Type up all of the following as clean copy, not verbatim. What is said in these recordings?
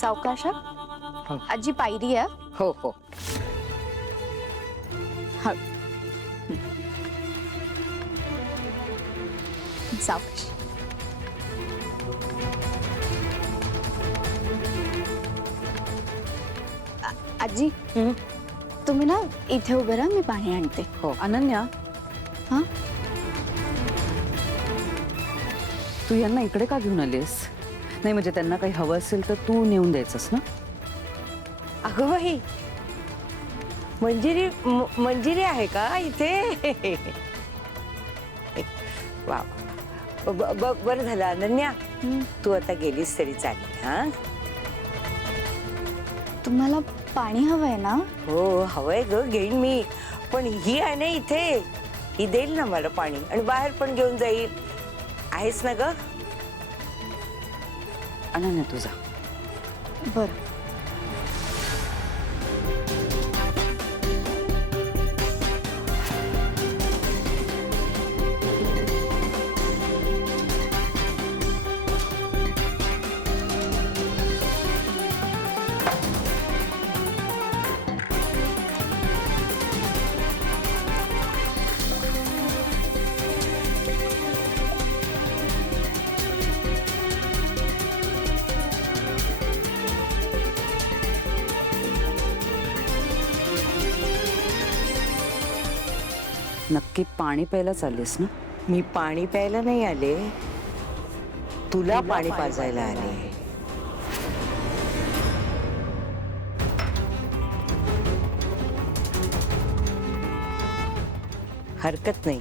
सावकाश आजी पायरी आहे. हो हो. सावकाश. आजी तुम्ही ना इथे उभे राहा, मी पाणी आणते. हो अनन्या, हा तू यांना इकडे का घेऊन आलीस? नाही म्हणजे त्यांना काही हवं असेल तर तू नेऊन द्यायचंस ना. अगं बाई, मंजिरी आहे का इथे? वा, बरं झालं अनन्या, तू आता गेलीस तरी चालेल. हा तुम्हाला पाणी हवंय ना? हो हवंय ग, घेईन मी. पण ही आहे ना इथे, ही देईल ना मला पाणी आणि बाहेर पण घेऊन जाईल. आहेस ना ग? अनन्या तुझा. बरं. नक्की पाणी प्यायला चाललीस ना? मी पाणी प्यायला नाही आले, तुला पाणी पाजायला आले. हरकत नाही,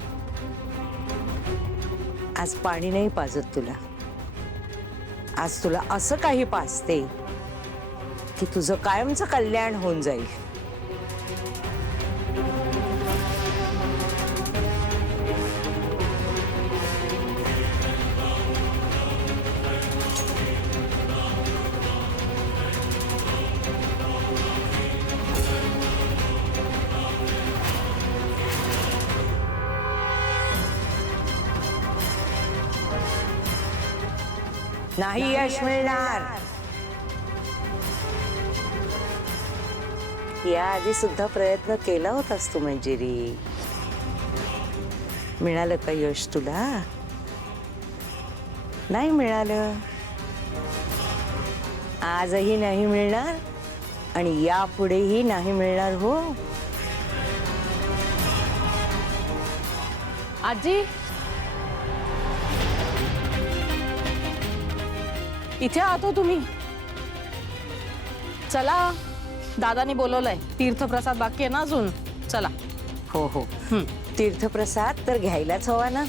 आज पाणी नाही पाजत तुला. आज तुला असं काही पाजते की तुझं कायमचं कल्याण होऊन जाईल. नाही यश मिळणार. या आधी सुद्धा प्रयत्न केला होतास तू मंजिरी. मिळालं का यश तुला? नाही मिळालं. आजही नाही मिळणार आणि यापुढेही नाही मिळणार. हो आजी, इथे आहात हो तुम्ही? चला, दादाने बोलवलंय. तीर्थप्रसाद बाकी आहे ना अजून. चला. हो हो, तीर्थप्रसाद तर घ्यायलाच हवा ना.